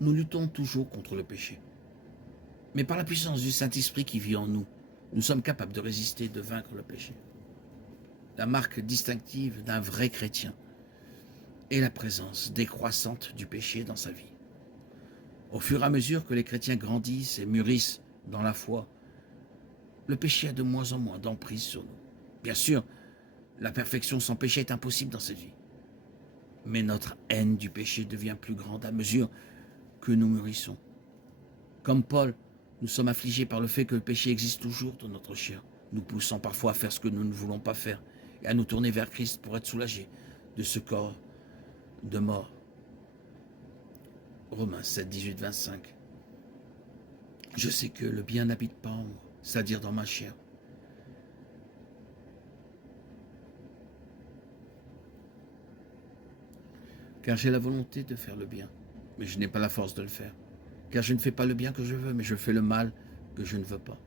Nous luttons toujours contre le péché. Mais par la puissance du Saint-Esprit qui vit en nous, nous sommes capables de résister et de vaincre le péché. La marque distinctive d'un vrai chrétien est la présence décroissante du péché dans sa vie. Au fur et à mesure que les chrétiens grandissent et mûrissent dans la foi, le péché a de moins en moins d'emprise sur nous. Bien sûr, la perfection sans péché est impossible dans cette vie. Mais notre haine du péché devient plus grande à mesure que nous mûrissons. Comme Paul, nous sommes affligés par le fait que le péché existe toujours dans notre chair, nous poussant parfois à faire ce que nous ne voulons pas faire et à nous tourner vers Christ pour être soulagés de ce corps de mort. Romains 7, 18, 25. Je sais que le bien n'habite pas en moi, c'est-à-dire dans ma chair. Car j'ai la volonté de faire le bien, mais je n'ai pas la force de le faire. Car je ne fais pas le bien que je veux, mais je fais le mal que je ne veux pas.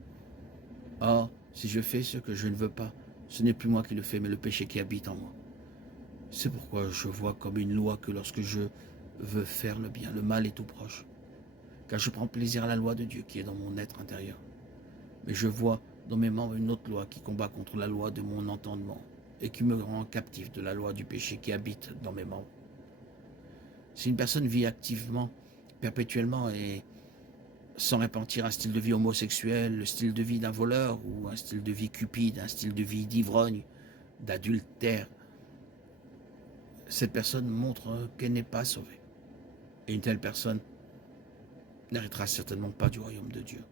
Or, si je fais ce que je ne veux pas, ce n'est plus moi qui le fais, mais le péché qui habite en moi. C'est pourquoi je vois comme une loi que lorsque je veux faire le bien, le mal est tout proche. Car je prends plaisir à la loi de Dieu qui est dans mon être intérieur. Mais je vois dans mes membres une autre loi qui combat contre la loi de mon entendement et qui me rend captif de la loi du péché qui habite dans mes membres. Si une personne vit activement, perpétuellement et sans repentir un style de vie homosexuel, le style de vie d'un voleur ou un style de vie cupide, un style de vie d'ivrogne, d'adultère, cette personne montre qu'elle n'est pas sauvée. Et une telle personne n'héritera certainement pas du royaume de Dieu.